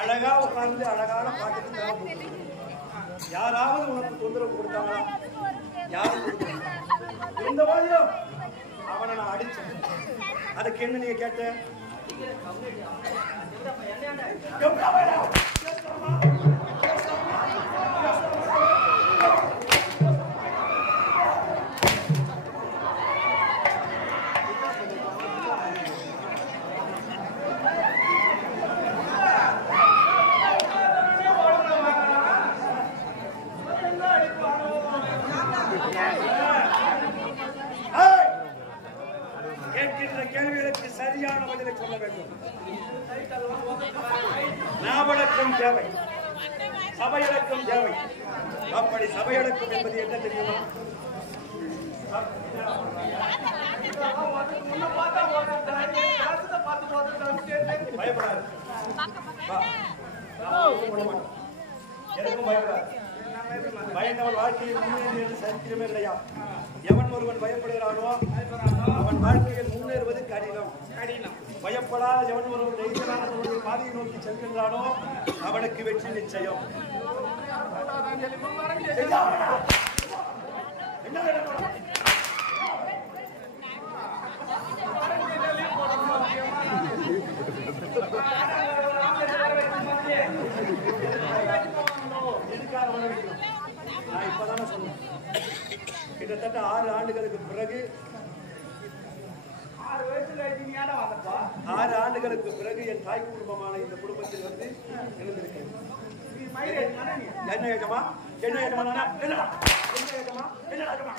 அழகா உட்கார்ந்து அழகான பாட்டு யாராவது உனக்கு தொந்தரவு கொடுத்தாங்களா? யாரும் இந்த மாதிரியும் அவனை நான் அடிச்சேன். அதுக்கு என்ன நீங்க கேட்ட? கேட்கின்ற கேள்விகளுக்கு சரியான பதிலை சொல்ல வேண்டும். நாவடக்கம் தேவை, சபையடக்கம் தேவை. அப்படி சபையடக்கம் என்பது என்ன தெரியுமா? பயப்படாது. எதுக்கும் பயப்படாது. பயந்தவன் வாழ்க்கையில் முன்னேறியது சரித்திரமே இல்லையா? எவன் ஒருவன் பயப்படுகிறானோ அவன் வாழ்க்கையில் முன்னேறுவது கடினம். பயப்படாத எவன் ஒருவன் தைரியமான ஒரு பாதையை நோக்கி செல்கின்றானோ அவனுக்கு வெற்றி நிச்சயம். நான் இப்பதானே சொன்னேன், கிட்டத்தட்ட 6 ஆண்டுகளுக்கு பிறகு 6 ஆண்டுகளுக்கு பிறகு என் தாய் குடும்பமான இந்த குடும்பத்தில் வந்து எழுந்திருக்கிறேன். என்ன ஏஜமா என்ன ஏஜமா என்ன ஏஜமா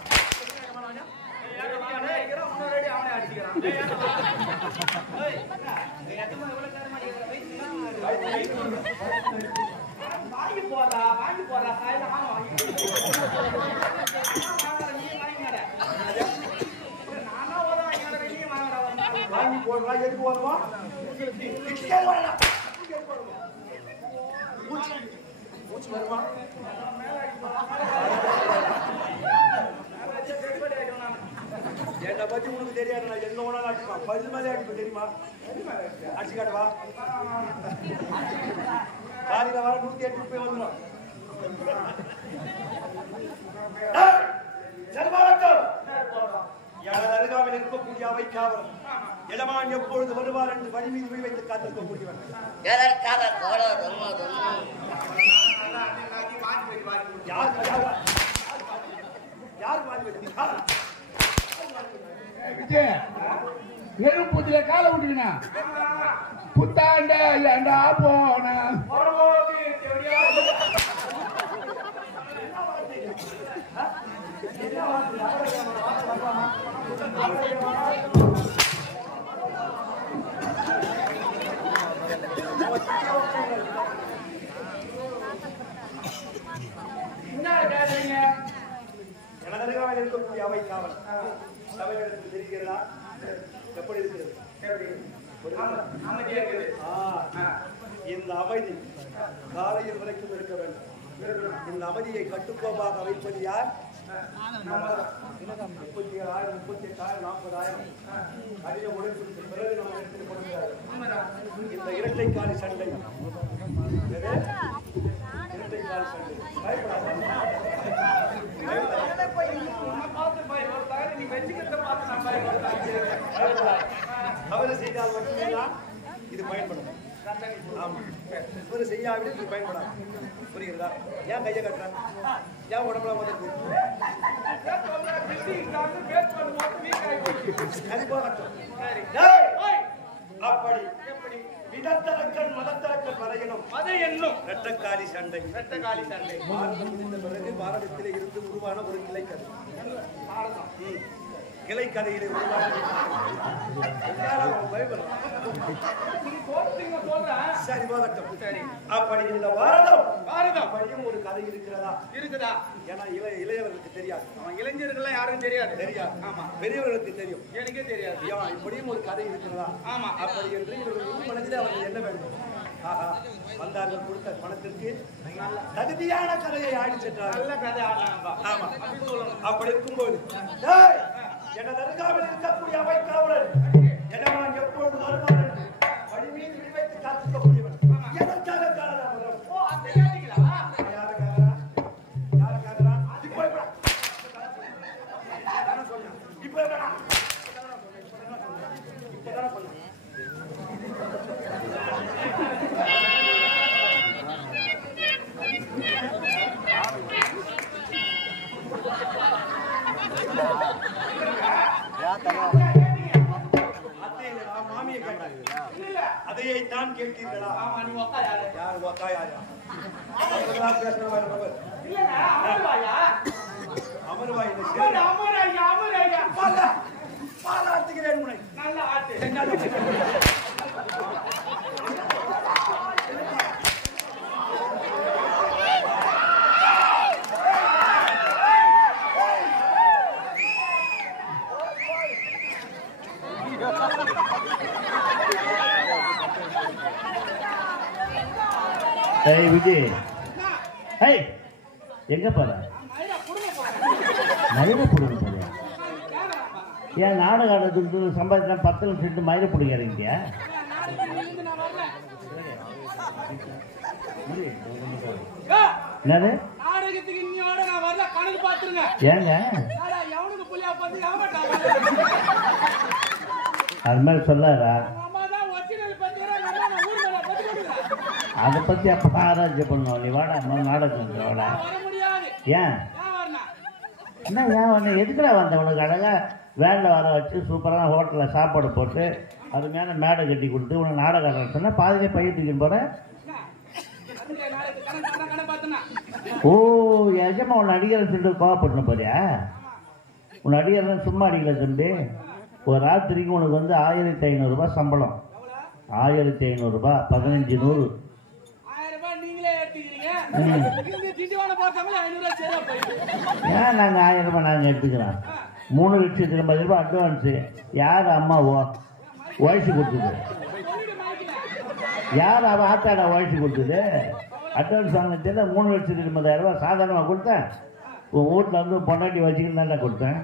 வாங்கி போறா வாங்கி போடுறா. எதுக்கு வருவோம்? மூச்சு வருமா? என்னை பத்தி உனக்கு தெரியாது. நான் எங்க வேணாலும் அடிப்பான். பல்லு மேலே அடிப்பேன் தெரியுமா? அடிச்சு காட்டுவா. காலையில வர 108 போய் வந்துடும். எனது அருகாமல் இருக்கக்கூடிய அவை காவல் இளமான் எப்பொழுது வருவார் என்று வழி மீது போய் வைத்து காத்திருக்கக்கூடியவன். வெறும் புத்தில கால விட்டுக்கினா புத்தாண்ட ஏண்டா போன எனதருகாமல் இருக்கக்கூடிய அவை காவல் சபையிடத்தில் தெரிகிறதா? எப்படி இருக்கிறது? இந்த அமைதி காலையில் வரைக்கும் இருக்க வேண்டும். இந்த அமைதியை கட்டுக்கோப்பாக வைப்பது யார்? 37,000, 38,000, 40,000 அதிக உழைப்புக்கு பிறகு நம்ம எடுத்துக் கொடுக்கிறார். இந்த இரட்டைக்காலி சண்டை, இரட்டைக்காலி சண்டை தவறு செய்தால் மட்டும்தான் இது பயன்படும். செய்யாவிட இது பயன்படாது. புரியுறதா? ஏன் கையை கட்டுறான்? ஏன் உடம்புல முதல் அப்படி விடத்தரக்கன் மதத்தரக்கன் வரையணும் இரட்டைக்காலி சண்டை. பிறகு பாரதத்திலே இருந்து உருவான ஒரு கிளைக்கதை. கிளைக்கதையிலே உருவான சரி போகட்டும். அப்படி இந்த பாரதம் படியும் ஒரு கதை இருக்குதா? ஏன்னா இளையவர்களுக்கு தெரியாது. இளைஞர்கள் யாருக்கும் தெரியாது. ஆமா, பெரியவர்களுக்கு தெரியும். எனக்கே தெரியாது. இப்படியும் ஒரு கதை இருக்கிறதா? ஆமா. அப்படி என்று இவர்கள் மனதிலே அவர்கள் என்ன வேண்டும்? ஆஹா, வந்தார்கள் கொடுத்த பணத்திற்கு தகுதியான கதையை ஆடி சென்றார்கள். ஆமா, அப்படி இருக்கும்போது எனது அருகாமல் இருக்கக்கூடிய அவை காவலர் எஜமான் எப்பொழுது வருவார் என்று வழி மீது விரிவைத்து காத்திருக்கக்கூடியவன். எதற்காக காலதாமதம்? யாருக்காக? அதையை தான் கேட்கிறீர்களா? யார் ஒக்காயாரா? அமர்வாய் பாலாட்டுகிறேன் உன்னை. நல்ல ஆட்டு. விஜய் ஏய் எங்க போற? மயிரை பிடிக்க போறியா? ஏன் நாடகம் ஆடுறதுக்கு சம்பாதிச்சா 10 லட்சம் மயிரை பிடிக்கிறீங்க? என்னது நாடகத்துக்கு இன்னையோட நான் வரல, கணக்கு பாத்துருங்க. ஏங்க எவனுக்கு புள்ளியா பார்த்து எவன் அது மாதிரி சொல்லாதா? அம்மா தான் ஒரிஜினல் பத்திரா ஊர் மேல பத்தி கொடுக்குறேன். அதை பத்தி அப்ப ஆராய்ச்சி பண்ணுவோம். நீ வாடா நாடகம் வாடா. வர முடியாது. ஏன் ஏன் வரணும்? என்ன ஏன் வந்த? எதுக்குடா வந்த? உனக்கு அழகா வேனில் வர வச்சு சூப்பரான ஹோட்டலில் சாப்பாடு போட்டு அது மேலே மேடை கட்டி கொடுத்து உனக்கு நாடகம் ஆட சொன்னால் பாதிலே பைய தூக்கின்னு போகிறேன். ஓ எஜமா உன் அடிக்கிறன்னு சொல்லிட்டு கோவப்பட்டு போறியா? உன் அடிக்கிறன்னு சும்மா அடிக்கல தம்பி. ஒரு ராத்திரிக்கு உனக்கு வந்து 1500 ரூபாய் சம்பளம். 1500 ரூபாய் 1500. 1000 ரூபாய் நீங்களே எடுத்துக்கிறீங்க. திண்டிவனம் போறவங்க 500 ரூபாய் சேரா போயிடுது. ஏன் நாங்கள் 1000 ரூபாய் நாங்கள் எடுத்துக்கிறோம். 3,80,000 ரூபாய் அட்வான்ஸு. யார் அம்மாவோ வயசு கொடுத்தது? யார் அவன் ஆத்தாடா வயசு கொடுத்தது? அட்வான்ஸ் வாங்கினதில் 3,80,000 ரூபாய் சாதாரணமாக கொடுத்தேன். உன் வீட்டில் வந்து பொண்டாட்டி வச்சுக்கின்னு நல்லா கொடுத்தேன்.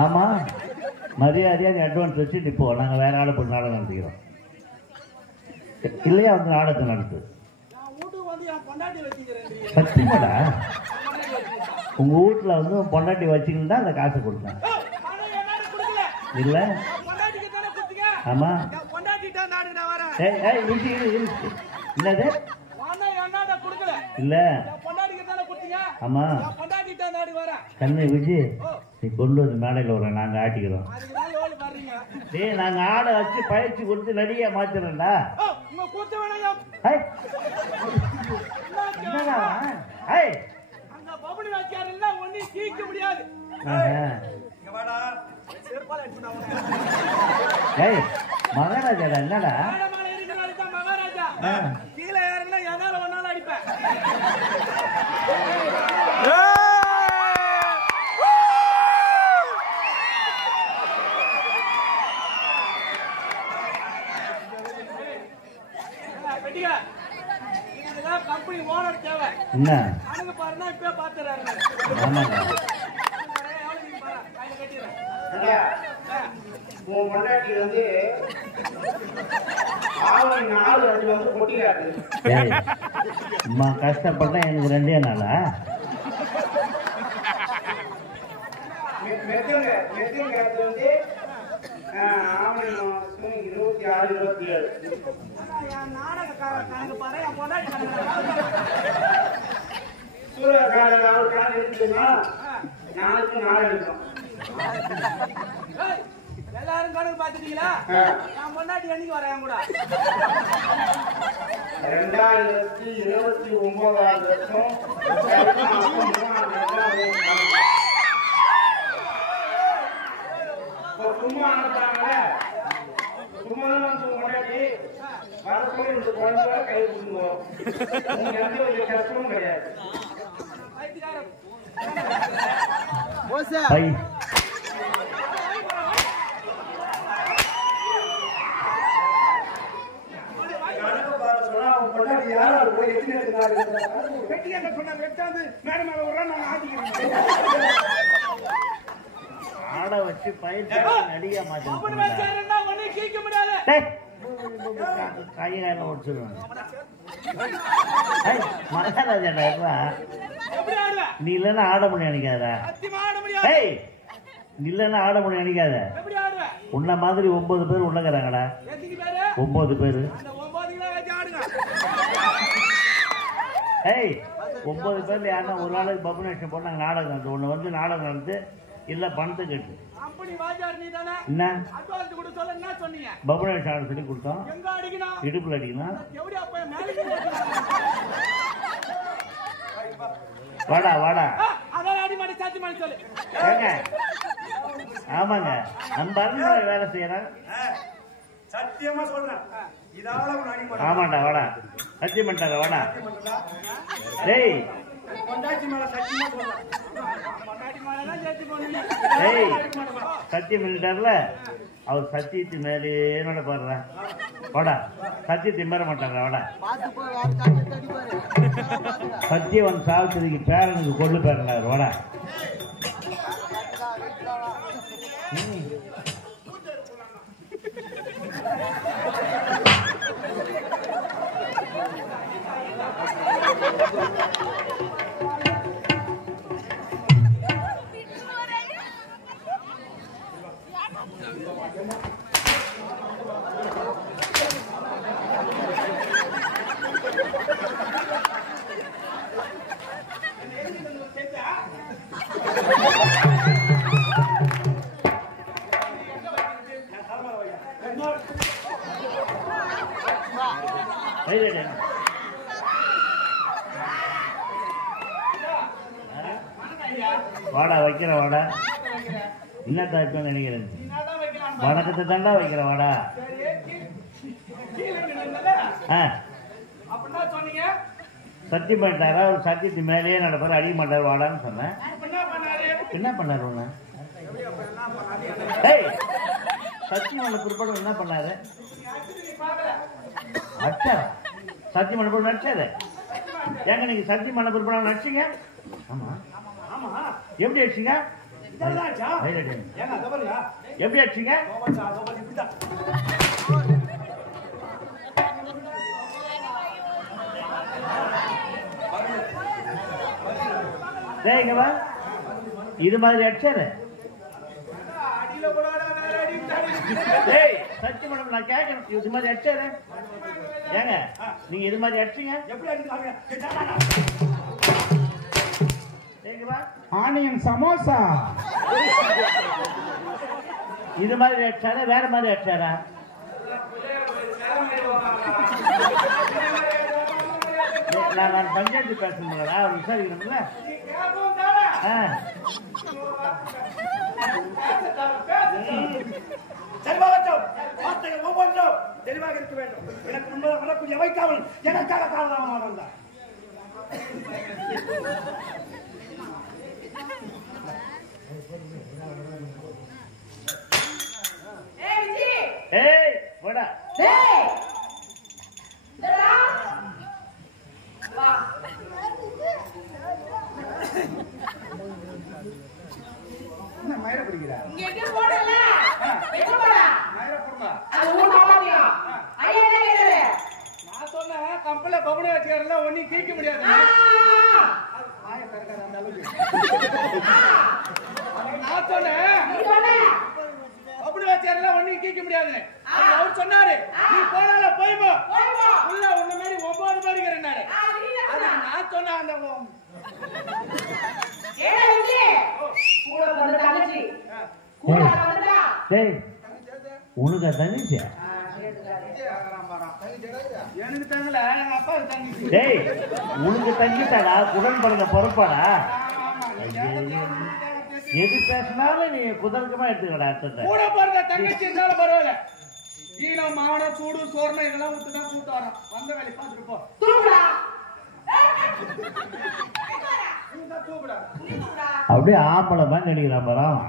ஆமாம் மரியாதையாக நீ அட்வான்ஸ் வச்சுட்டு இப்போ நாங்கள் வேற ஆளை போய் நாடகம் நடத்திக்கிறோம். இல்லையா வந்து நாடகத்தை நடத்து. சத்தியமாடா உங்கள் வீட்டில் வந்து பொண்டாட்டி வச்சுக்கின்னு தான் அந்த காசை கொடுத்தேன். இல்லை ஆமாம் ஏய் ஏய் என்னது இல்லை ஆமா கண்ணு விஜி நீ கொண்டு வந்து மேடையில் வர நாங்கள் ஆட்டிக்கிறோம். டேய் நாங்கள் ஆடை வச்சு பயிற்சி கொடுத்து நடிகை மாத்திரம்டா. மகாராஜாடா என்னடா கீழே யாருன்னா என்னால ஒன்னால அடிப்பேன். கம்பெனி ஓனர் தேவை. என்ன அனுங்க பாருன்னா இப்ப பாத்துறாரு. உன் பொண்டாட்டி வந்து 4 வந்து கொட்டிக்காரு. அம்மா கஷ்டப்பட்டா எனக்கு 2 நாளா? மெதுங்க வந்து 26, 27 சூரியகாரன் அவர் காலம் இருக்குன்னா நாளைக்கு நாள் இருக்கும். எல்லாரும் கணக்கு பாத்துட்டீங்களா? நான் முன்னாடி என்னைக்கு வரேன் கூட 2029 வருஷம் சும்மா அனுப்புறாங்களே சும்மா முன்னாடி வரப்போய் இந்த குழந்தை கை கொடுங்க. எந்த ஒரு கஷ்டமும் கிடையாது. ஆட வச்சு பயிற்சி நடிகை மாத்திரம் கையால ஒடிச்சிருவாங்க. மகாராஜா நீ இல்லைன்னா ஆட முடியும் நினைக்காத. நீ இல்லைன்னா ஆட முடியும் நினைக்காத. உன்ன மாதிரி 9 பேர் உள்ளங்கிறாங்கடா. 9 பேரு. ஏய் 9 பேர்ல யாருன்னா ஒரு நாளைக்கு பப்புனேஷன் போட்டு நாடகம் நடந்து ஒன்று வந்து நாடகம் நடந்து இல்லை பணத்தை கேட்டு என்ன பப்புனேஷன் ஆட சொல்லி கொடுத்தோம். இடுப்புல அடிக்கணும். வாடா வாடா. ஏங்க ஆமாங்க நம்ம அருண் வேலை செய்யறேன். சத்தியமா சொல்றேன். ஆமாண்டா வாடா. சத்தியம் பண்ணிட்டார வாடா. டேய் பொண்டாட்டி மேல சத்தியமா சொல்றேன். ஏய் சத்தியம் பண்ணிட்டார்ல அவர் சத்தியத்து மேலேயே நடப்பாடுறேன் வாடா சத்தியத்தை மீற மாட்டாங்க வாடா சத்தியவன் சாவித்திரிக்கு பேரனுக்கு கொண்டு பேரனார் வாடா வாடா வைக்கிற வாடா என்னத்தா இப்ப நினைக்கிறேன் வணக்கத்தை தாண்டா வைக்கிற வாடா சத்தியம் பண்ணிட்டாரா ஒரு சத்தியத்து மேலேயே நடப்பாரு அடிக்க மாட்டார் வாடான்னு சொன்னேன் என்ன பண்ணாரு ஒண்ணு சத்தியம் பண்ண பிற்பாடு என்ன பண்ணாரு அச்சா சத்தியம் பண்ண பிறகு நடிச்சாரு ஏங்க நீங்க சத்தியம் பண்ண பிற்பாடு நடிச்சீங்க ஆமா ஆமா எப்படி அடிச்சீங்க எப்படி அடிச்சீங்க இது மாதிரி அடிச்சாரு சத்தியம் பண்ண நான் கேட்கணும் இது மாதிரி அடிச்சாரு ஏங்க நீங்க இது மாதிரி அடிச்சீங்க எப்படி அடிக்கலாம் ஆனியன் சமோசா இது மாதிரி அடிச்சாரா வேற மாதிரி அடிச்சாரா நான் பஞ்சாயத்து பேசணுங்களா அவர் விசாரிக்கணும்ல ஒவ்வொன்றும் தெளிவாக இருக்க வேண்டும் எனக்கு முன்னால் வரக்கூடிய வைக்காமல் எனக்காக காரணமாக வந்தார் ஏய் போடா மயிர பிடிக்கிறா நான் சொன்னேன் கம்பெனில பபுனு வச்சுக்கிறதுல ஒன்னும் கேட்க முடியாது நான் சொன்னேன் பபுனு வச்சுக்கிறதுல ஒன்னும் கேட்க முடியாது அவர் சொன்னாரு நீ போனால போய்போ உள்ள உன்ன மாதிரி 9 பேர் இருக்கிறாரு அது நான் சொன்ன அந்த உனக்கு தங்கச்சி எனக்கு தங்கல எங்க அப்பாவுக்கு தங்கச்சி டேய் உனக்கு தங்கிட்டாடா உடன் பிறந்த பொறுப்பாடா எது பேசினாலும் நீ குதர்க்கமா எடுத்துக்கடா அர்த்தத்தை கூட பிறந்த தங்கச்சி இருந்தாலும் பரவாயில்ல ஈனம் மாவனம் சூடு சோர்ணம் இதெல்லாம் விட்டுதான் கூட்டு வரோம் வந்த வேலை பார்த்துட்டு போ அப்படியே ஆம்பளை மாதிரி நினைக்கிறான் மரம்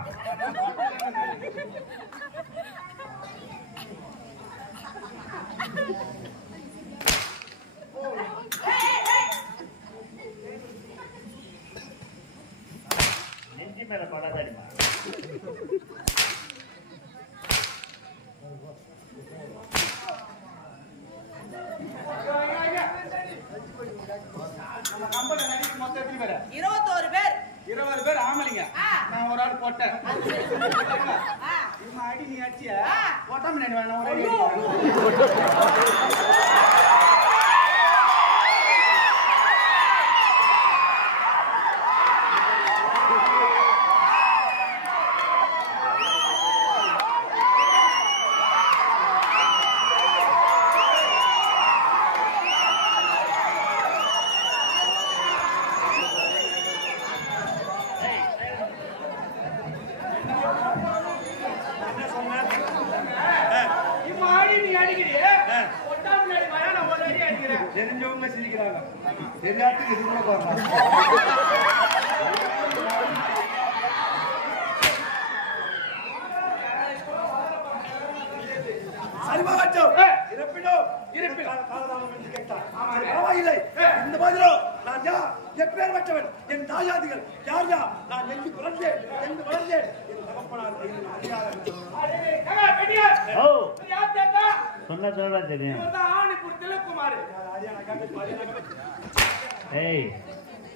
நெஞ்சி மேல படாதடிமா நம்ம கம்பெனி நடிக்க மொத்தம் எத்தனை பேர் 21 பேர் 20 பேர் ஆமலிங்க நான் ஒரு ஆள் போட்டேன் இவன் அடி நீ அடிச்சிய போட்டாம நினைவேன் நான் ஒரு அடி இவன் அடி நீ அடிக்கிறியே போட்டாம நினைவேன் பேர் சிரிக்கிறாங்க. எல்லாத்துக்கும் இதுக்குள்ள போறாங்க. சரிமாகட்டும். இருப்பினும் காலதாமம் என்று கேட்டார். பரவாயில்லை. இந்த மாதிரோ நான் யார், எப்பேர் பெற்றவன், என் தாயாதிகள் யார் யார், நான் எங்கு பிறந்தேன், எங்கு வளர்ந்தேன், என் தகப்பனார் சொன்ன தெரியும். ஏய்,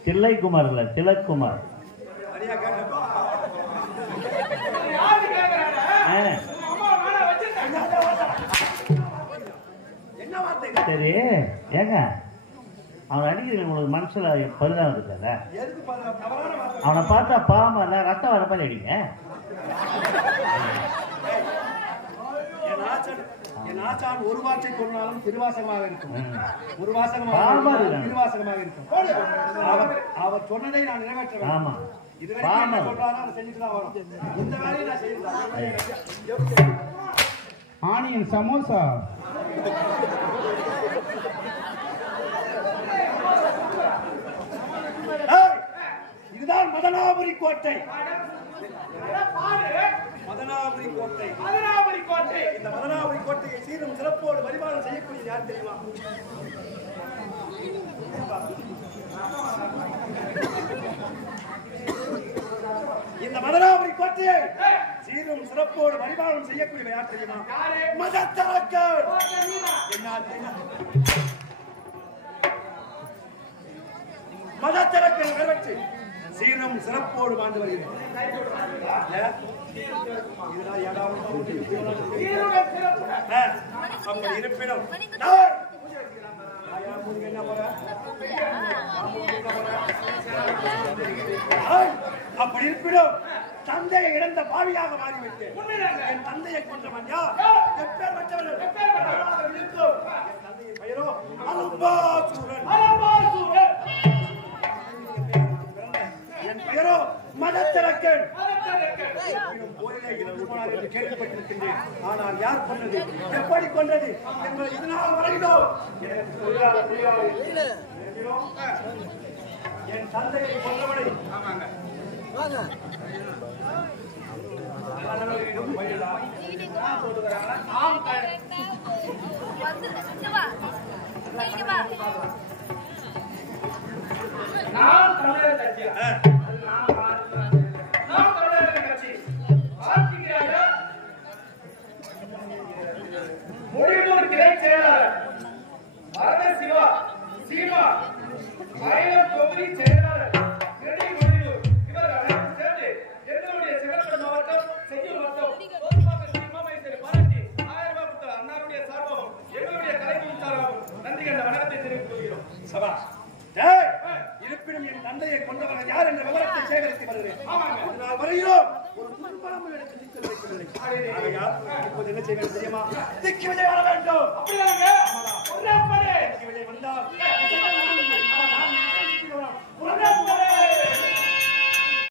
தில்லைக்குமார் இல்ல, திலக்குமார். சரி, ஏங்க அவன் அடிக்கிறது உங்களுக்கு மனசுல பரிதாபம் இருக்காத? அவனை பார்த்தா பாவம் இல்ல, ரத்தம் வர மாதிரி அடிங்க. என் ஆச்சான் ஒரு வார்த்தை கொண்டாலும் திருவாசகமாக இருக்கும். ஒரு வாசகமாக திருவாசகமாக இருக்கும். அவர் சொன்னதை நான் நிறைவேற்ற. ஆமா, இந்த வேலையை நான் செய்யலாம். ஆனியன் சமோசா. இதுதான் மதனாபுரி கோட்டை. மதனாபுரி கோட்டை. மதனாபுரி கோட்டை. இந்த மதனாபுரி கோட்டையை சீரும் சிறப்போடு பரிமாணம் செய்யக்கூடிய யார் தெரியுமா? இந்த மதனாபுரி கோட்டையை சீரும் சிறப்போடு பரிமாணம் செய்யக்கூடிய யார் தெரியுமா? மதத்தரக்கர். மதத்தரக்கர் நிறைவேற்றி சீரும் சிறப்போடு வாழ்ந்து வருகிறேன். இருப்பினும் அப்படி இருப்பினும் தந்தையை இழந்த பாவியாக மாறிவிட்டேன். என் தந்தையை கொன்றவன் யார்? எப்பேர் பெற்றவர்கள்? என் தந்தையின் பெயரோ அலம்பாசூரன். என் பெயரோ மதத்திரக்கன். கேள்விப்பட்டிருக்கின்றேன். ஆனால் யார் கொண்டது, எப்படி கொண்டது என்பது இதனால் வரையிலோ என் தந்தையை கொன்றவனை முடிவூர் கிளை செயலாளர் சிவா சீமா மயிலம் தொகுதி செயலாளர் முடிவூர் இவர் அனைவரும் சேர்ந்து எங்களுடைய சிவகங்கை மாவட்டம் செய்யூர் வட்டம் பாராட்டி 1000 ரூபாய் கொடுத்த அன்னாருடைய சார்பாகவும் எங்களுடைய கலைஞர் சார்பாகவும் நன்றி கண்ட வணக்கத்தை தெரிவித்துக் கொள்கிறோம். சபா இருப்பினும் என் தந்தையை கொண்டவர்கள் யார் என்ற விவரத்தை சேகரித்து வருகிறேன். இதனால் வரையிலோ ஒரு துன்பம் எனக்கு நிற்கவில்லை. இப்போது என்ன செய்ய வேண்டும் தெரியுமா? திக்கு விஜய் வர வேண்டும். திக்கு விஜய் வந்தால்